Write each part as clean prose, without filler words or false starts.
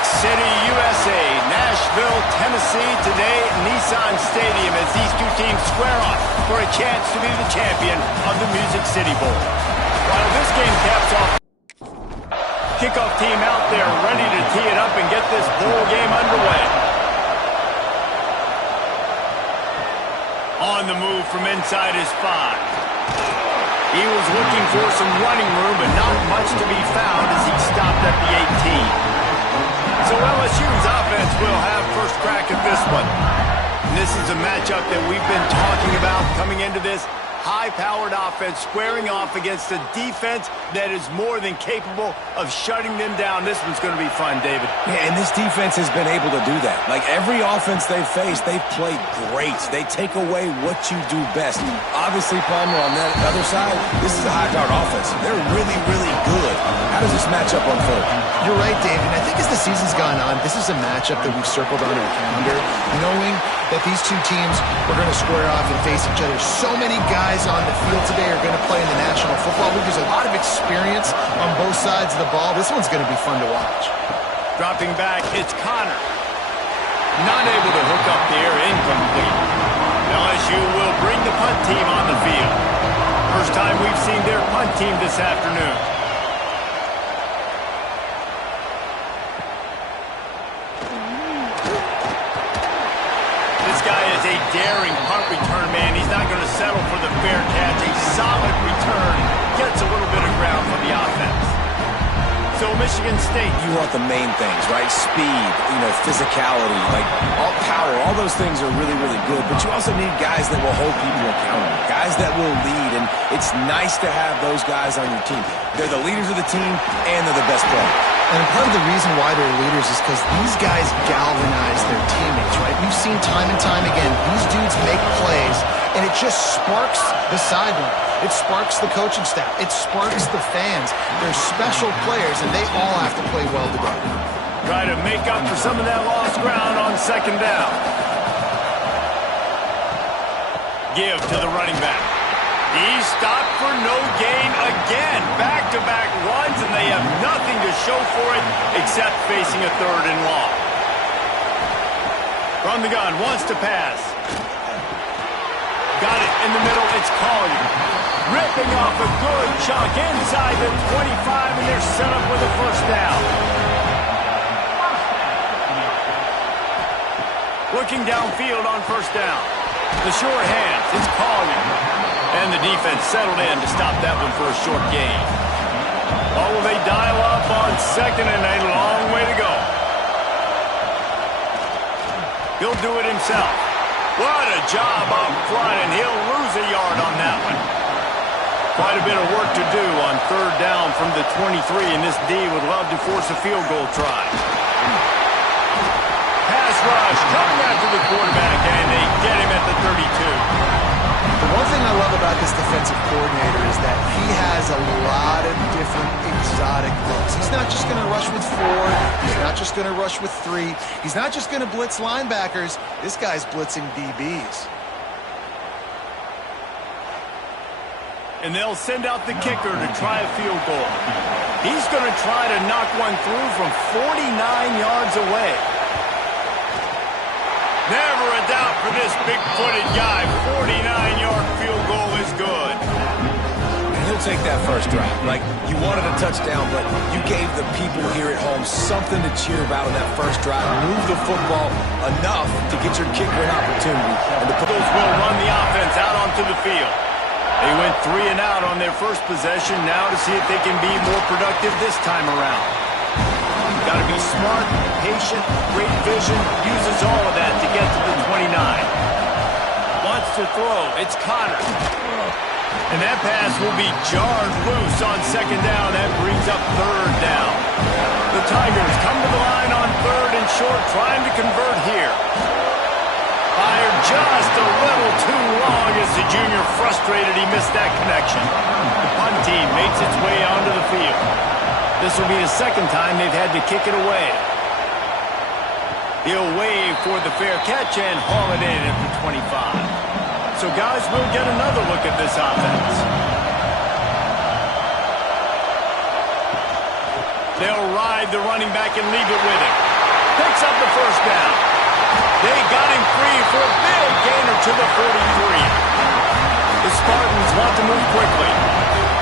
Music City, USA, Nashville, Tennessee, today at Nissan Stadium as these two teams square off for a chance to be the champion of the Music City Bowl. While this game caps off, kickoff team out there ready to tee it up and get this bowl game underway. On the move from inside his 5. He was looking for some running room, but not much to be found as he stopped at the 18. So LSU's offense will have first crack at this one. And this is a matchup that we've been talking about coming into this. High-powered offense squaring off against a defense that is more than capable of shutting them down. This one's going to be fun, David. Yeah, and this defense has been able to do that. Like every offense they've faced, they've played great. They take away what you do best. Obviously, Palmer, on that other side, this is a high-powered offense. They're really, really good. How does this matchup unfold? You're right, David. I think as the season's gone on, this is a matchup that we've circled onto the calendar, knowing that these two teams are going to square off and face each other. So many guys on the field today are going to play in the National Football League. There's a lot of experience on both sides of the ball. This one's going to be fun to watch. Dropping back, it's Connor. Not able to hook up there, incomplete. LSU will bring the punt team on the field. First time we've seen their punt team this afternoon. This guy is a daring punt return man. He's not going to settle for the fair catch. A solid return. Gets a little bit of ground for the offense. So Michigan State. You want the main things, right? Speed, physicality, like all power. All those things are really, really good. But you also need guys that will hold people accountable. Guys that will lead. And it's nice to have those guys on your team. They're the leaders of the team, and they're the best players. And part of the reason why they're leaders is because these guys galvanize their teammates, right? We've seen time and time again, these dudes make plays, and it just sparks the sideline. It sparks the coaching staff. It sparks the fans. They're special players, and they all have to play well together. Try to make up for some of that lost ground on second down. Give to the running back. He's stopped for no gain again. Back-to-back runs, and they have nothing to show for it except facing a third and long. From the gun, wants to pass. Got it in the middle. It's Collier. Ripping off a good chunk inside the 25, and they're set up with a first down. Looking downfield on first down. The short hands, it's Collier. And the defense settled in to stop that one for a short gain. Oh, will they dial up on second, and a long way to go. He'll do it himself. What a job up front, and he'll lose a yard on that one. Quite a bit of work to do on third down from the 23, and this D would love to force a field goal try. Pass rush coming after the quarterback, and they get him at the 32. One thing I love about this defensive coordinator is that he has a lot of different exotic looks. He's not just going to rush with 4. He's not just going to rush with 3. He's not just going to blitz linebackers. This guy's blitzing DBs. And they'll send out the kicker to try a field goal. He's going to try to knock one through from 49 yards away. Never a doubt for this big-footed guy. 49-yard field goal is good. And he'll take that first drive. Like, you wanted a touchdown, but you gave the people here at home something to cheer about on that first drive. Move the football enough to get your kicker an opportunity. And the Bulls will run the offense out onto the field. They went 3 and out on their first possession. Now to see if they can be more productive this time around. Got to be smart, patient, great vision, uses all of that to get to the 29. Wants to throw, it's Connor. And that pass will be jarred loose on second down. That brings up third down. The Tigers come to the line on third and short, trying to convert here. Fired just a little too long as the junior frustrated he missed that connection. The punt team makes its way onto the field. This will be the second time they've had to kick it away. He'll wave for the fair catch and haul it in at the 25. So, guys, we'll get another look at this offense. They'll ride the running back and leave it with him. Picks up the first down. They got him free for a big gainer to the 43. The Spartans want to move quickly.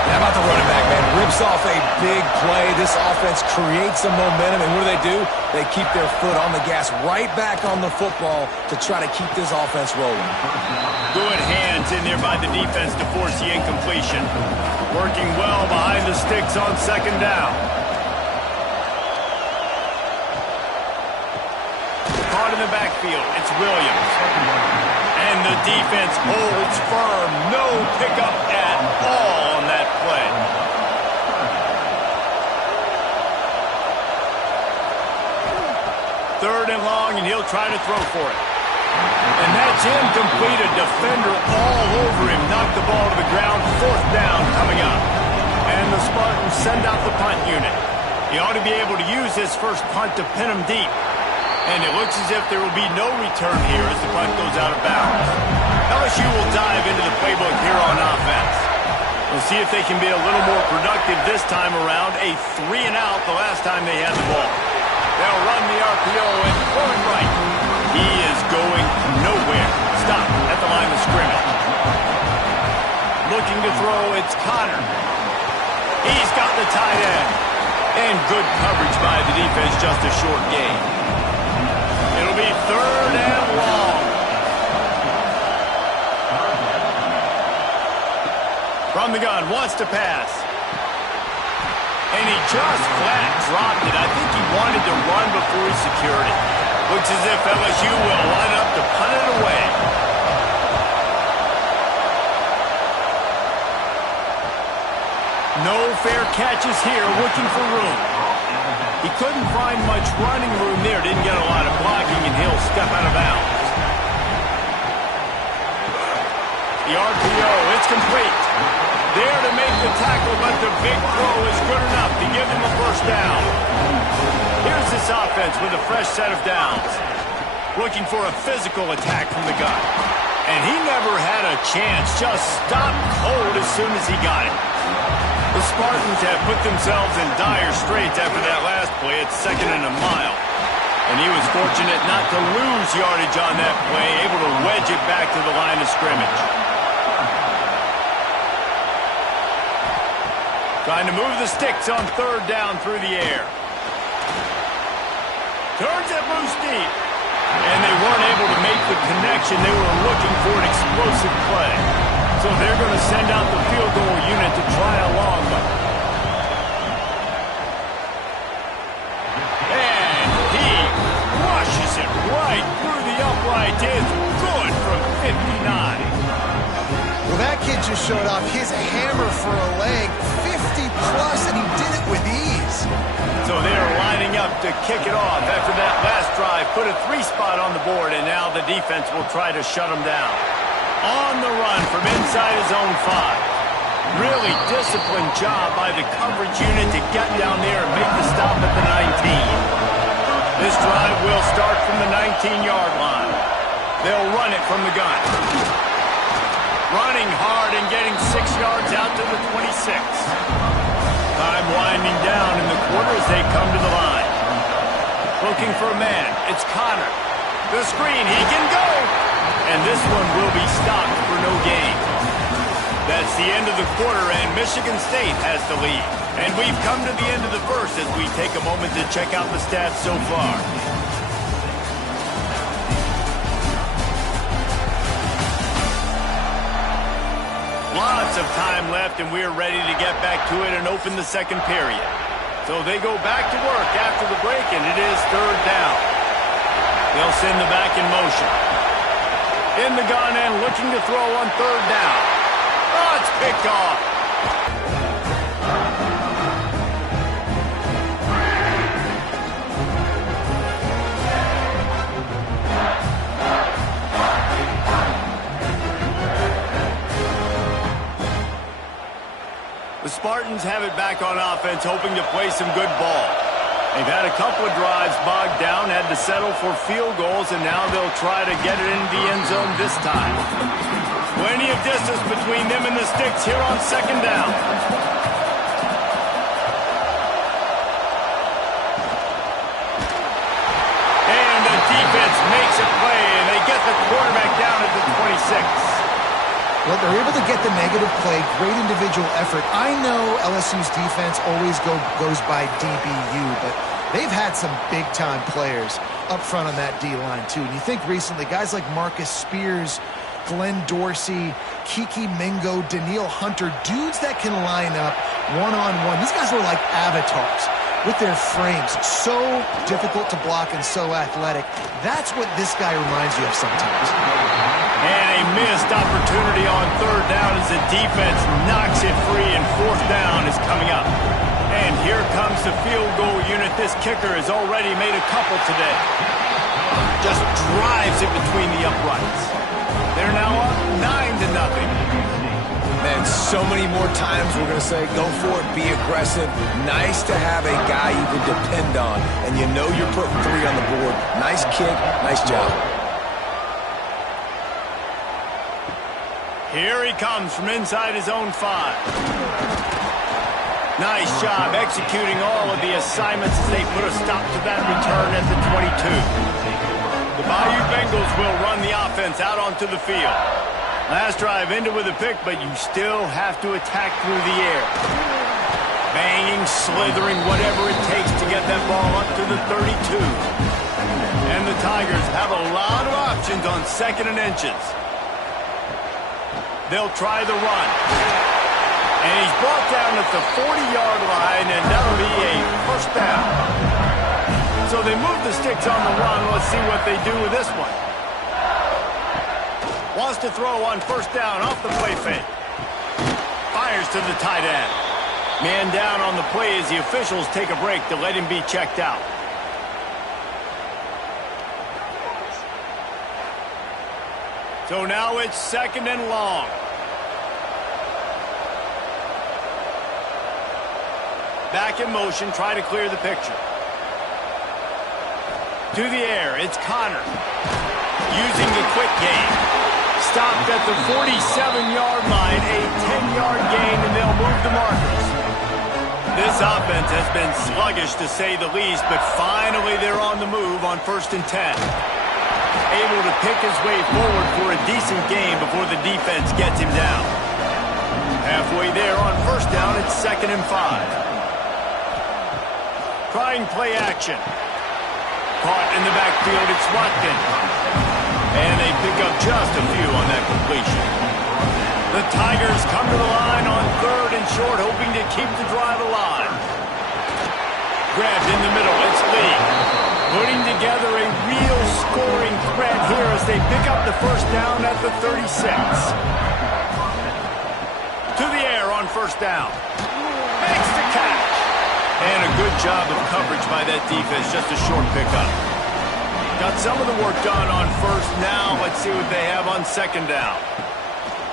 How about the running back, man? Rips off a big play. This offense creates some momentum, and what do? They keep their foot on the gas right back on the football to try to keep this offense rolling. Good hands in there by the defense to force the incompletion. Working well behind the sticks on second down. Caught in the backfield, it's Williams. And the defense holds firm. No pickup at all on that play. Third and long, and he'll try to throw for it. And that's incomplete. A defender all over him. Knocked the ball to the ground. Fourth down coming up. And the Spartans send out the punt unit. He ought to be able to use his first punt to pin him deep. And it looks as if there will be no return here as the punt goes out of bounds. LSU will dive into the playbook here on offense. We'll see if they can be a little more productive this time around. A 3-and-out the last time they had the ball. They'll run the RPO and throw it right. He is going nowhere. Stop at the line of scrimmage. Looking to throw, it's Connor. He's got the tight end. And good coverage by the defense, just a short gain. It'll be third and long. From the gun, wants to pass. And he just flat dropped it. I think he wanted to run before he secured it. Looks as if LSU will line up to punt it away. No fair catches here, looking for room. He couldn't find much running room there. Didn't get a lot of blocking, and he'll step out of bounds. The RPO, it's complete. There to make the tackle, but the big throw is good enough to give him a first down. Here's this offense with a fresh set of downs. Looking for a physical attack from the gun. And he never had a chance. Just stopped cold as soon as he got it. The Spartans have put themselves in dire straits after that last play. It's second and a mile. And he was fortunate not to lose yardage on that play, able to wedge it back to the line of scrimmage. Trying to move the sticks on third down through the air. Turns it loose deep. And they weren't able to make the connection. They were looking for an explosive play. So they're going to send out the field goal unit to try a long one. And he rushes it right through the upright. It's good from 59. Well, that kid just showed off his hammer for a leg, 50-plus, and he did it with ease. So they're lining up to kick it off after that last drive. Put a 3-spot on the board, and now the defense will try to shut them down. On the run from inside his own 5. Really disciplined job by the coverage unit to get down there and make the stop at the 19. This drive will start from the 19-yard line. They'll run it from the gun. Running hard and getting 6 yards out to the 26. Time winding down in the quarter as they come to the line. Looking for a man. It's Connor. The screen. He can go. And this one will be stopped for no gain. That's the end of the quarter, and Michigan State has the lead. And we've come to the end of the first as we take a moment to check out the stats so far. Lots of time left, and we're ready to get back to it and open the second period. So they go back to work after the break, and it is third down. They'll send the back in motion. In the gun and looking to throw on third down. Oh, it's picked off. The Spartans have it back on offense, hoping to play some good ball. They've had a couple of drives bogged down, had to settle for field goals, and now they'll try to get it into the end zone this time. Plenty of distance between them and the sticks here on second down. makes a play, and they get the quarterback down at the 26. Well, they're able to get the negative play, great individual effort. I know LSU's defense always goes by DBU, but they've had some big-time players up front on that D-line, too. And you think recently, guys like Marcus Spears, Glenn Dorsey, Kiki Mingo, Daniil Hunter, dudes that can line up one-on-one. These guys were like avatars with their frames. So difficult to block and so athletic. That's what this guy reminds you of sometimes. And a missed opportunity on third down as the defense knocks it free, and fourth down is coming up. And here comes the field goal unit. This kicker has already made a couple today. Just drives it between the uprights. They're now up 9-0. Man, so many more times we're going to say, go for it, be aggressive. Nice to have a guy you can depend on, and you know you're putting 3 on the board. Nice kick, nice job. Here he comes from inside his own 5. Nice job executing all of the assignments as they put a stop to that return at the 22. The Bayou Bengals will run the offense out onto the field. Last drive ended with a pick, but you still have to attack through the air. Banging, slithering, whatever it takes to get that ball up to the 32. And the Tigers have a lot of options on 2nd and inches. They'll try the run. And he's brought down at the 40-yard line, and that'll be a first down. So they move the sticks on the run. Let's see what they do with this one. Wants to throw on first down off the play fake. Fires to the tight end. Man down on the play as the officials take a break to let him be checked out. So now it's 2nd and long. Back in motion, try to clear the picture. To the air, it's Connor. Using the quick game. Stopped at the 47-yard line, a 10-yard gain, and they'll move the markers. This offense has been sluggish, to say the least, but finally they're on the move on 1st and 10. Able to pick his way forward for a decent game before the defense gets him down. Halfway there on first down, it's 2nd and 5. Trying play action. Caught in the backfield, it's Watkins. And they pick up just a few on that completion. The Tigers come to the line on 3rd and short, hoping to keep the drive alive. Grabbed in the middle, it's Lee. Putting together a real scoring threat here as they pick up the first down at the 36. To the air on first down. Makes the catch. And a good job of coverage by that defense, just a short pickup. Got some of the work done on first. Now let's see what they have on 2nd down.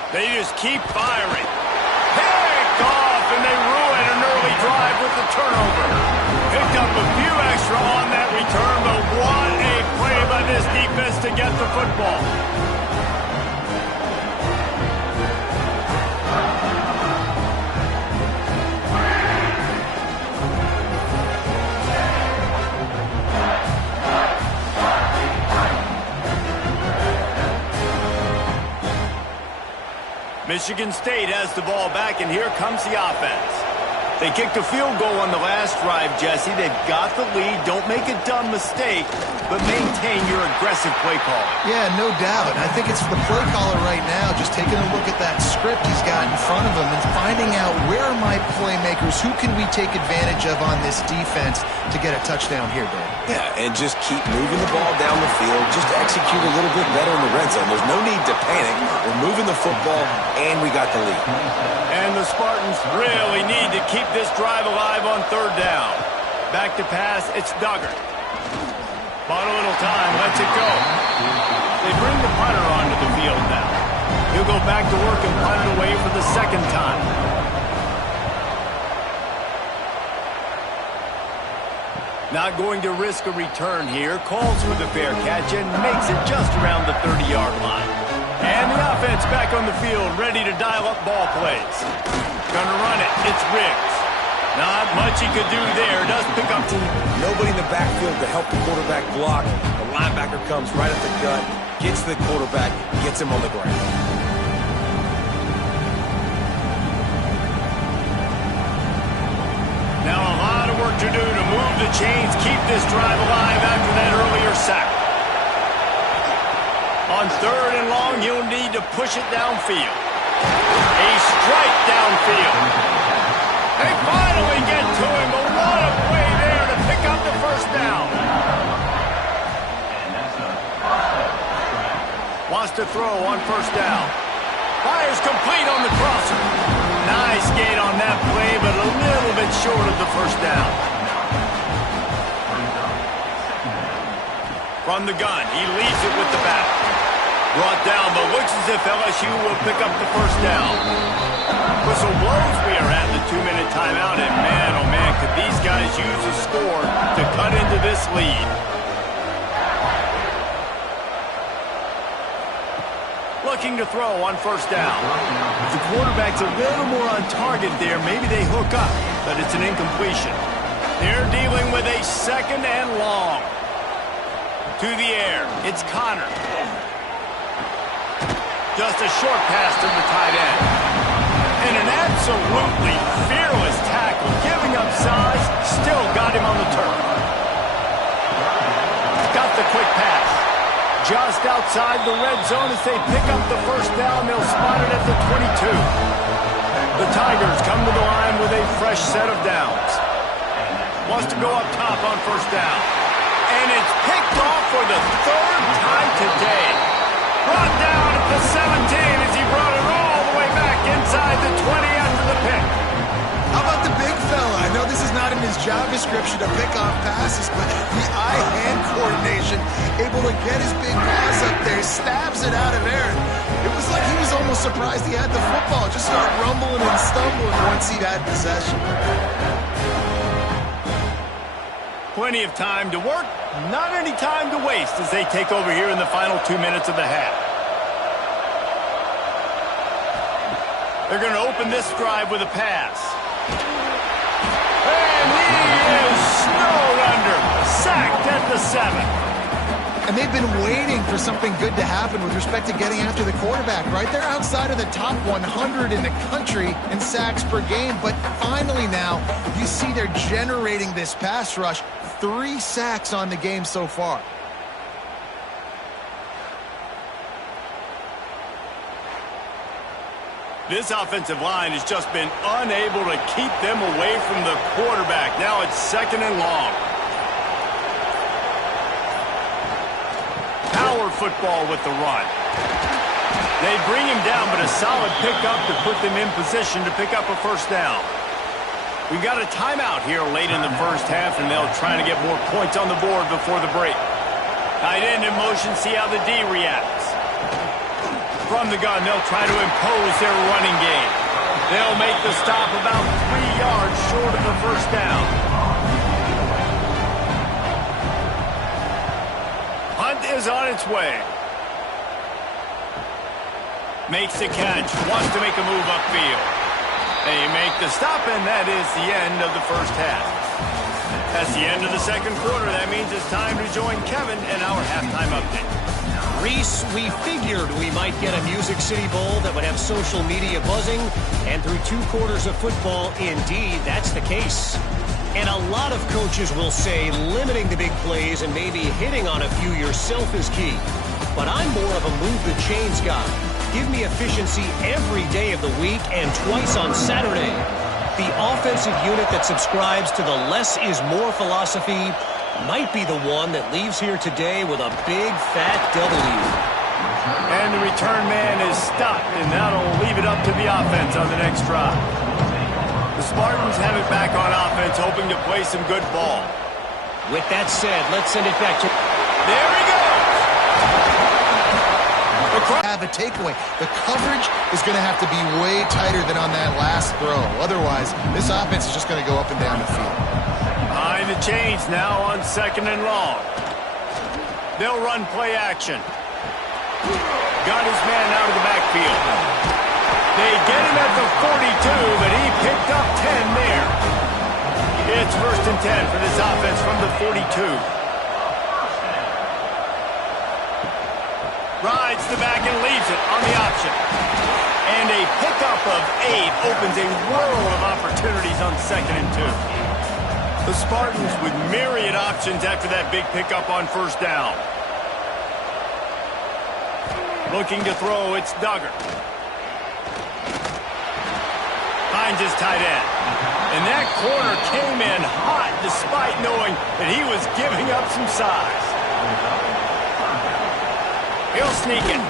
They just keep firing. Picked off, and they ruin an early drive with the turnover. Picked up a few extra on that return, but what a play by this defense to get the football. Michigan State has the ball back, and here comes the offense. They kicked a field goal on the last drive, Jesse. They've got the lead. Don't make a dumb mistake, but maintain your aggressive play call. Yeah, no doubt. I think it's the play caller right now just taking a look at that script he's got in front of him and finding out where are my playmakers, who can we take advantage of on this defense to get a touchdown here, Dave. Yeah, and just keep moving the ball down the field. Just execute a little bit better in the red zone. There's no need to panic. We're moving the football, and we got the lead. And the Spartans really need to keep this drive alive on 3rd down. Back to pass, it's Duggar. Bought a little time, lets it go. They bring the punter onto the field now. He'll go back to work and punt it away for the 2nd time. Not going to risk a return here. Calls for the fair catch and makes it just around the 30-yard line. And the offense back on the field, ready to dial up ball plays. Gonna run it. It's Riggs. Not much he could do there. Does pick up. Nobody in the backfield to help the quarterback block. linebacker comes right at the gut, gets the quarterback, gets him on the ground. Now a lot of work to do to move the chains, keep this drive alive after that earlier sack. On 3rd and long, he'll need to push it downfield. A strike downfield. They finally get to him, but what a play there to pick up the first down. Wants to throw on 1st down. Fires complete on the crosser. Nice gate on that play, but a little bit short of the 1st down. From the gun, he leaves it with the back. Brought down, but looks as if LSU will pick up the 1st down. Whistle blows, we are at the 2-minute timeout, and man, oh man, could these guys use a score to cut into this lead. Looking to throw on 1st down. If the quarterback's a little more on target there, maybe they hook up, but it's an incompletion. They're dealing with a 2nd and long. To the air, it's Connor. Just a short pass to the tight end. And an absolutely fearless tackle, giving up size, still got him on the turf. Got the quick pass. Just outside the red zone as they pick up the 1st down. They'll spot it at the 22. The Tigers come to the line with a fresh set of downs. Wants to go up top on 1st down. And it's picked off for the 3rd time today. Brought down at the 17 as he brought it all the way back inside the 20 after the pick. How about the big fella? I know this is not in his job description to pick off passes, but the eye-hand coordination, able to get his big pass up there, stabs it out of there. It was like he was almost surprised he had the football. Just started rumbling and stumbling once he had possession. Plenty of time to work, not any time to waste as they take over here in the final 2 minutes of the half. They're going to open this drive with a pass. And he is snowed under, sacked at the 7. And they've been waiting for something good to happen with respect to getting after the quarterback, right? They're outside of the top 100 in the country in sacks per game, but finally now you see they're generating this pass rush. 3 sacks on the game so far. This offensive line has just been unable to keep them away from the quarterback. Now it's 2nd and long. Power football with the run. They bring him down, but a solid pickup to put them in position to pick up a 1st down. We've got a timeout here late in the 1st half, and they'll try to get more points on the board before the break. Tight end in motion, see how the D reacts. From the gun, they'll try to impose their running game. They'll make the stop about 3 yards short of the 1st down. Hunt is on its way. Makes the catch, wants to make a move upfield. They make the stop, and that is the end of the 1st half. That's the end of the 2nd quarter. That means it's time to join Kevin in our halftime update. Reese, we figured we might get a Music City Bowl that would have social media buzzing, and through 2 quarters of football, indeed, that's the case. And a lot of coaches will say limiting the big plays and maybe hitting on a few yourself is key. But I'm more of a move the chains guy. Give me efficiency every day of the week and twice on Saturday. The offensive unit that subscribes to the less is more philosophy might be the one that leaves here today with a big, fat W. And the return man is stopped, and that'll leave it up to the offense on the next drive. The Spartans have it back on offense, hoping to play some good ball. With that said, let's send it back to... There he goes! Have a takeaway. The coverage is going to have to be way tighter than on that last throw. Otherwise, this offense is just going to go up and down the field. Behind the chains now on 2nd and long. They'll run play action. Got his man out of the backfield. They get him at the 42, but he picked up 10 there. It's 1st and 10 for this offense from the 42. slides to the back and leaves it on the option. And a pickup of 8 opens a world of opportunities on 2nd and 2. The Spartans with myriad options after that big pickup on 1st down. Looking to throw, it's Duggar. Finds his tight end. And that corner came in hot despite knowing that he was giving up some size. He'll sneak it.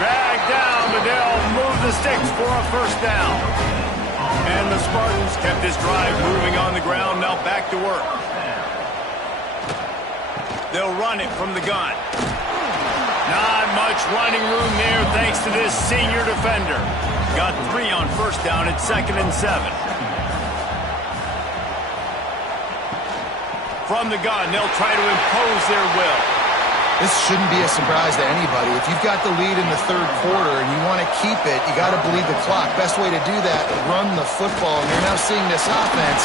Drag down, but they'll move the sticks for a 1st down. And the Spartans kept this drive moving on the ground, now back to work. They'll run it from the gun. Not much running room there thanks to this senior defender. Got 3 on 1st down at 2nd and 7. From the gun, they'll try to impose their will. This shouldn't be a surprise to anybody. If you've got the lead in the 3rd quarter and you want to keep it, you got to bleed the clock. Best way to do that, run the football. And you're now seeing this offense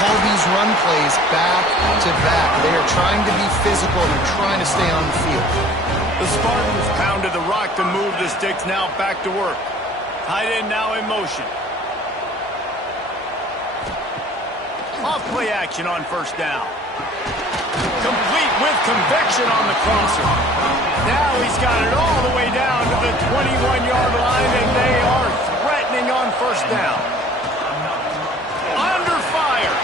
call these run plays back to back. They are trying to be physical and they're trying to stay on the field. The Spartans pounded the rock to move the sticks, now back to work. Tight end now in motion. Off play action on 1st down. Complete with conviction on the crosser. Now he's got it all the way down to the 21-yard line, and they are threatening on 1st down. Under fire.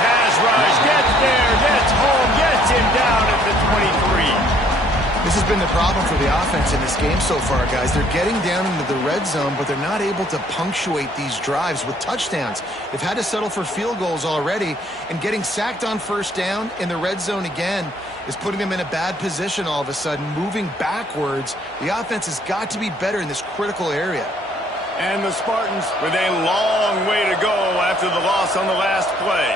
Pass rush, gets there, gets home, gets him down at the 23. This has been the problem for the offense in this game so far, guys. They're getting down into the red zone, but they're not able to punctuate these drives with touchdowns. They've had to settle for field goals already, and getting sacked on 1st down in the red zone again is putting them in a bad position all of a sudden, moving backwards. The offense has got to be better in this critical area. And the Spartans with a long way to go after the loss on the last play.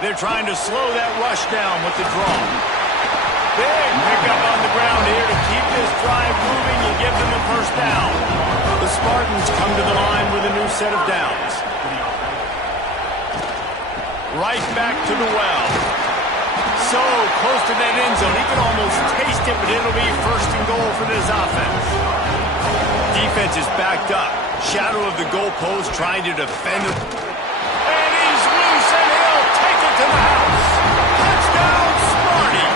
They're trying to slow that rush down with the draw. Big pickup on the ground here to keep this drive moving and give them a 1st down. The Spartans come to the line with a new set of downs. Right back to the well. So close to that end zone. He can almost taste it, but it'll be 1st and goal for this offense. Defense is backed up. Shadow of the goalpost trying to defend it. And he's loose, and he'll take it to the house. Touchdown, Sparty!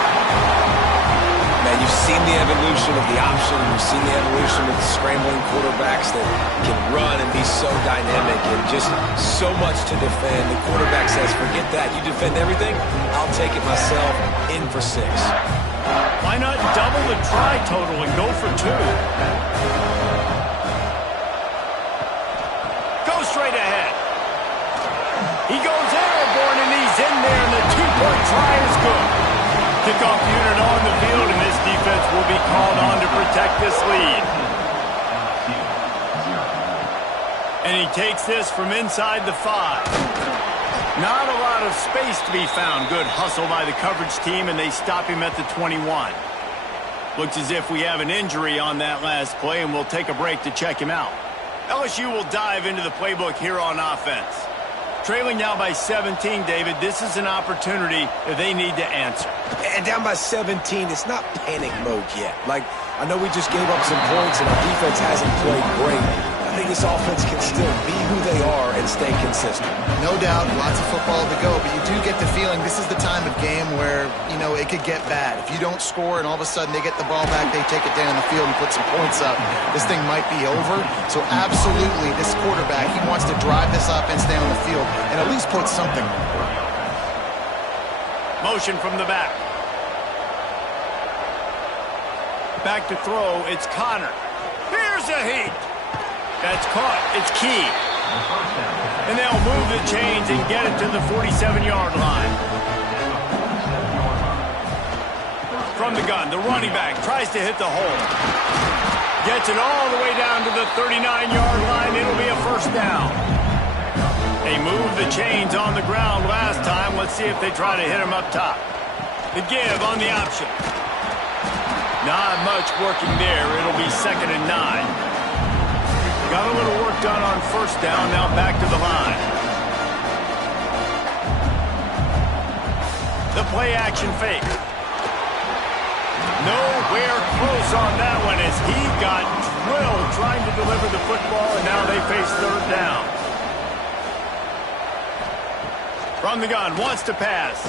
You've seen the evolution of the option. You've seen the evolution of the scrambling quarterbacks that can run and be so dynamic and just so much to defend. The quarterback says, forget that. You defend everything, I'll take it myself. In for 6. Why not double the try total and go for 2? Go straight ahead. He goes airborne, and he's in there, and the 2-point try is good. Kickoff unit on the field, and this defense will be called on to protect this lead. And he takes this from inside the 5. Not a lot of space to be found. Good hustle by the coverage team, and they stop him at the 21. Looks as if we have an injury on that last play, and we'll take a break to check him out. LSU will dive into the playbook here on offense. Trailing now by 17, David, this is an opportunity that they need to answer. And down by 17, it's not panic mode yet. Like, I know we just gave up some points and our defense hasn't played great. I think this offense can still be who they are and stay consistent. No doubt, lots of football to go, but you do get the feeling this is the time of game where, you know, it could get bad. If you don't score and all of a sudden they get the ball back, they take it down the field and put some points up, this thing might be over. So absolutely, this quarterback, he wants to drive this offense down the field and at least put something. Motion from the back. Back to throw, it's Connor. Here's a heat. That's caught. It's key. And they'll move the chains and get it to the 47-yard line. From the gun, the running back tries to hit the hole. Gets it all the way down to the 39-yard line. It'll be a 1st down. They moved the chains on the ground last time. Let's see if they try to hit him up top. The give on the option. Not much working there. It'll be 2nd and 9. Got a little work done on 1st down, now back to the line. The play action fake. Nowhere close on that one as he got drilled trying to deliver the football, and now they face third down. From the gun, wants to pass.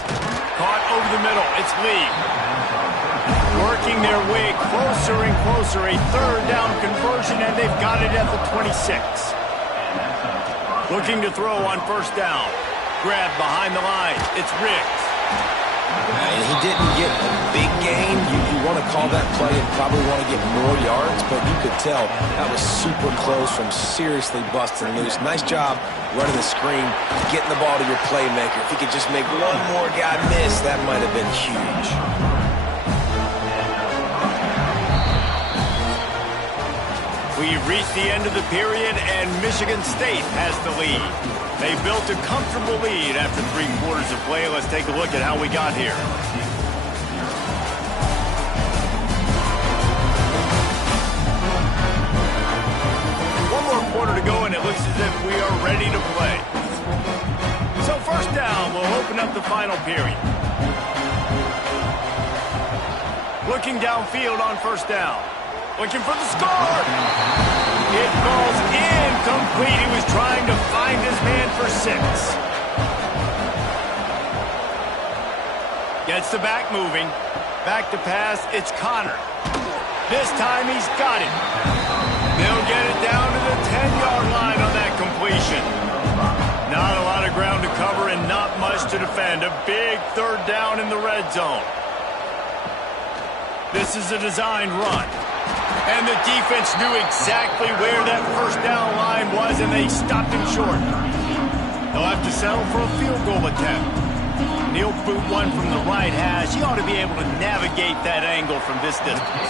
Caught over the middle. It's Lee. Working their way closer and closer. A third down conversion, and they've got it at the 26. Looking to throw on first down. Grab behind the line. It's Riggs. And he didn't get a big gain. You want to call that play and probably want to get more yards, but you could tell that was super close from seriously busting loose. Nice job running the screen, getting the ball to your playmaker. If he could just make one more guy miss, that might have been huge. We've reached the end of the period, and Michigan State has the lead. They built a comfortable lead after 3 quarters of play. Let's take a look at how we got here. One more quarter to go, and it looks as if we are ready to play. So first down, we'll open up the final period. Looking downfield on first down. Looking for the score. It falls incomplete. He was trying to find his man for 6. Gets the back moving. Back to pass. It's Connor. This time he's got it. They'll get it down to the 10-yard line on that completion. Not a lot of ground to cover and not much to defend. A big third down in the red zone. This is a designed run. And the defense knew exactly where that first down line was, and they stopped him short. They'll have to settle for a field goal attempt. He'll boot one from the right hash. He ought to be able to navigate that angle from this distance.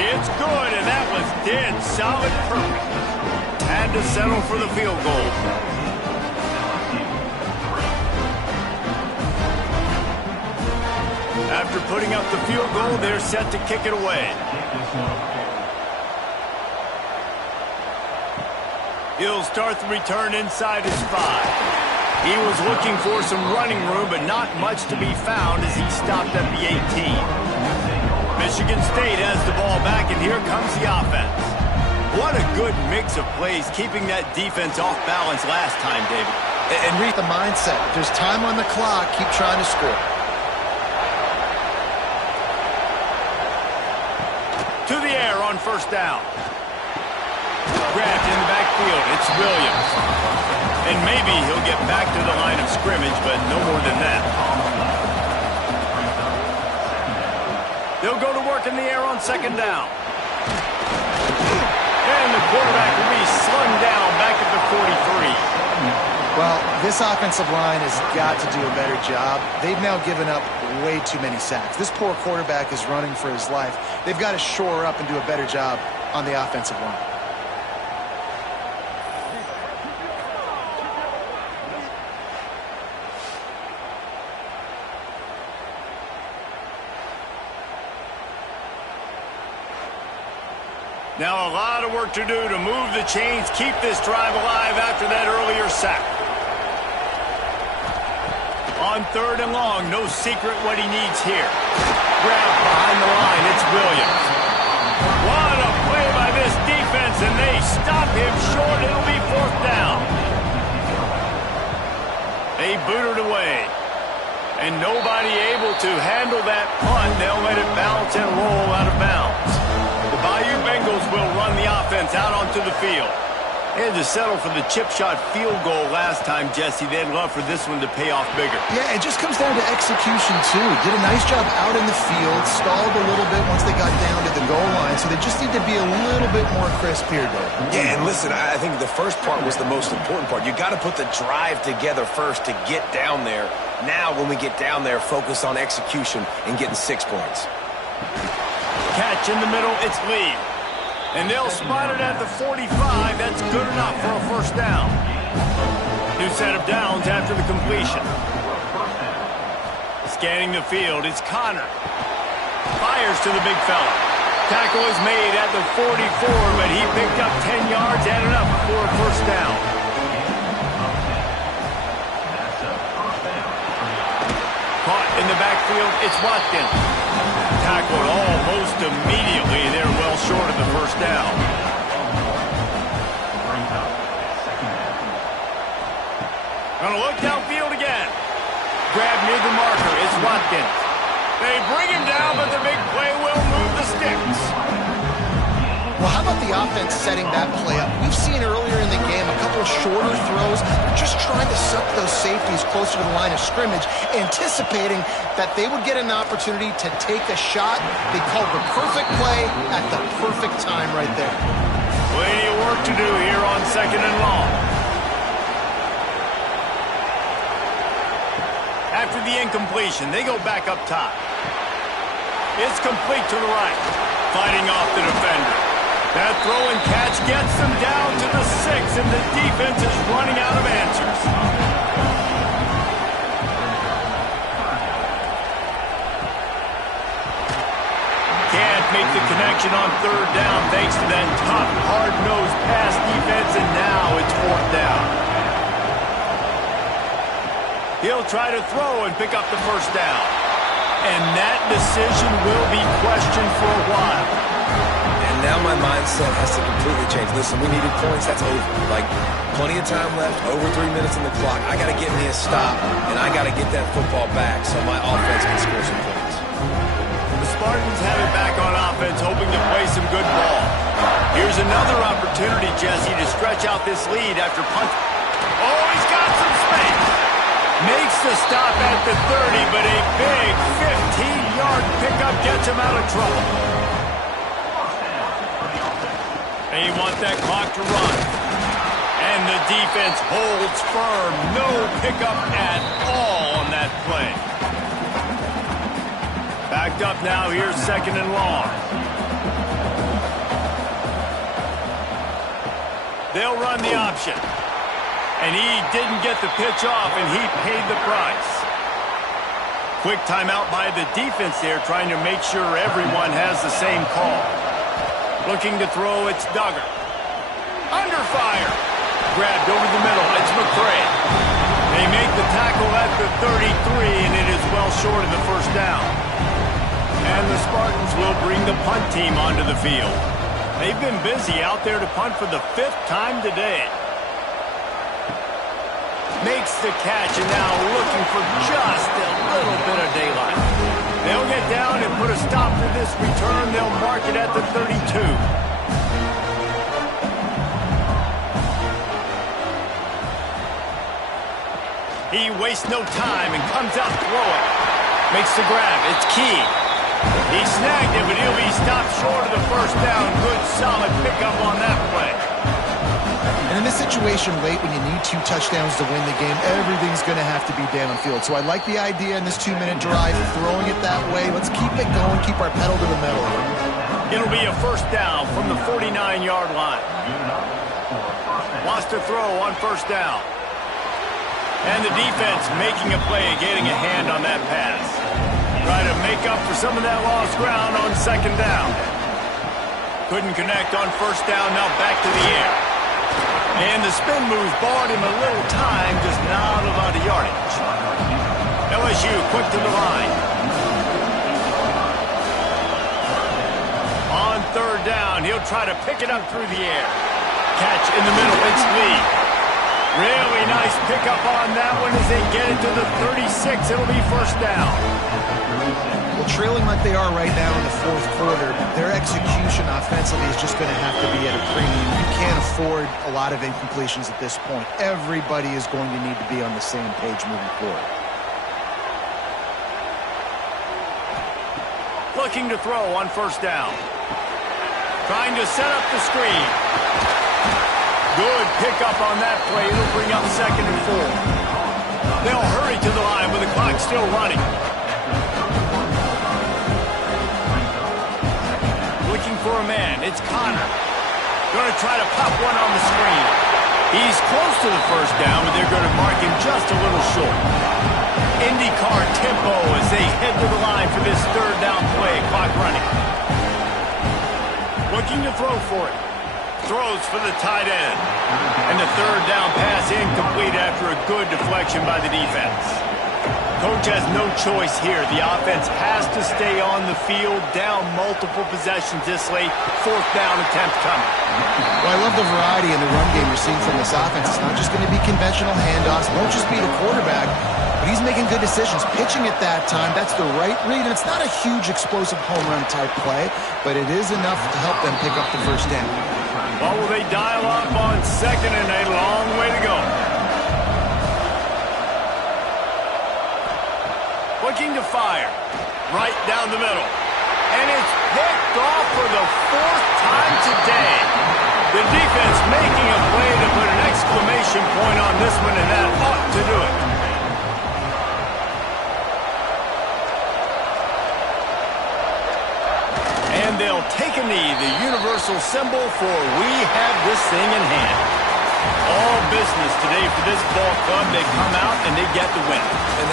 It's good, and that was dead solid perfect. Had to settle for the field goal. After putting up the field goal, they're set to kick it away. He'll start the return inside his 5. He was looking for some running room, but not much to be found as he stopped at the 18. Michigan State has the ball back, and here comes the offense. What a good mix of plays, keeping that defense off balance last time, David. And read the mindset. There's time on the clock. Keep trying to score. To the air on first down. Grabbed in the backfield. It's Williams. And maybe he'll get back to the line of scrimmage, but no more than that. They'll go to work in the air on second down. And the quarterback will be slung down back at the 43. Well, this offensive line has got to do a better job. They've now given up way too many sacks. This poor quarterback is running for his life. They've got to shore up and do a better job on the offensive line. Now a lot of work to do to move the chains, keep this drive alive after that earlier sack. On third and long, no secret what he needs here. Grab behind the line, it's Williams. What a play by this defense, and they stop him short. It'll be fourth down. They boot it away. And nobody able to handle that punt. They'll let it bounce and roll out of bounds. The Bayou Bengals will run the offense out onto the field. They had to settle for the chip shot field goal last time, Jesse. They'd love for this one to pay off bigger. Yeah, it just comes down to execution, too. Did a nice job out in the field, stalled a little bit once they got down to the goal line, so they just need to be a little bit more crisp here, Dave. Yeah, and listen, I think the first part was the most important part. You got to put the drive together first to get down there. Now, when we get down there, focus on execution and getting 6 points. Catch in the middle, it's Lee. And they'll spot it at the 45. That's good enough for a first down. New set of downs after the completion. Scanning the field, it's Connor. Fires to the big fella. Tackle is made at the 44, but he picked up 10 yards, added up for a first down. Caught in the backfield, it's Watkins. tackled almost immediately. They're well short of the first down. Gonna look downfield again. Grab near the marker. It's Watkins. They bring him down, but the big play will move the sticks. Well, how about the offense setting that play up? We've seen earlier in the game a couple of shorter throws, just trying to suck those safeties closer to the line of scrimmage, anticipating that they would get an opportunity to take a shot. They called the perfect play at the perfect time right there. Plenty of work to do here on 2nd and long. After the incompletion, they go back up top. It's complete to the right. Fighting off the defender. That throw and catch gets them down to the 6, and the defense is running out of answers. Can't make the connection on 3rd down thanks to that tough, hard-nosed pass defense, and now it's 4th down. He'll try to throw and pick up the first down. And that decision will be questioned for a while. And now my mindset has to completely change. Listen, we needed points. That's over. Like, plenty of time left, over 3 minutes on the clock. I got to get me a stop, and I got to get that football back so my offense can score some points. The Spartans have it back on offense, hoping to play some good ball. Here's another opportunity, Jesse, to stretch out this lead after punt. Oh, he's got some space. Makes the stop at the 30, but a big 15-yard pickup gets him out of trouble. They want that clock to run. And the defense holds firm. No pickup at all on that play. Backed up now. Here's 2nd and long. They'll run the option. And he didn't get the pitch off, and he paid the price. Quick timeout by the defense there, trying to make sure everyone has the same call. Looking to throw, it's Duggar. Under fire. Grabbed over the middle, it's McCray. They make the tackle at the 33, and it is well short of the first down. And the Spartans will bring the punt team onto the field. They've been busy out there to punt for the 5th time today. Makes the catch, and now looking for just a little bit of daylight. They'll get down and put a stop to this return. They'll mark it at the 32. He wastes no time and comes out throwing. Makes the grab. It's Key. He snagged it, but he'll be stopped short of the first down. Good, solid pickup on that play. And in this situation late when you need 2 touchdowns to win the game, everything's going to have to be downfield. So I like the idea in this 2-minute drive, throwing it that way. Let's keep it going, keep our pedal to the metal. It'll be a first down from the 49-yard line. Wants to throw on first down. And the defense making a play, getting a hand on that pass. Try to make up for some of that lost ground on 2nd down. Couldn't connect on first down, now back to the air. And the spin move bought him a little time, just not a lot of yardage. LSU quick to the line. On 3rd down, he'll try to pick it up through the air. Catch in the middle, it's Lee. Really nice pickup on that one as they get it to the 36. It'll be first down. Well, trailing like they are right now in the 4th quarter, their execution offensively is just going to have to be at a premium. You can't afford a lot of incompletions at this point. Everybody is going to need to be on the same page moving forward. Looking to throw on first down. Trying to set up the screen. Good pickup on that play. It'll bring up 2nd and 4. They'll hurry to the line with the clock still running. Looking for a man. It's Connor. Going to try to pop one on the screen. He's close to the first down, but they're going to mark him just a little short. IndyCar tempo as they head to the line for this 3rd down play. Clock running. Looking to throw for it. Throws for the tight end. And the 3rd down pass incomplete after a good deflection by the defense. Coach has no choice here. The offense has to stay on the field, down multiple possessions this late. Fourth down attempt coming. Well, I love the variety in the run game you're seeing from this offense. It's not just going to be conventional handoffs. It won't just be the quarterback, but he's making good decisions. Pitching at that time, that's the right read. And it's not a huge explosive home run type play, but it is enough to help them pick up the first down. Well, will they dial up on second and a long way to go? Looking to fire. Right down the middle. And it's picked off for the fourth time today. The defense making a play to put an exclamation point on this one, and that ought to do it. And they'll take a knee, the universal symbol for we have this thing in hand. All business today for this ball club. They come out and they get the win.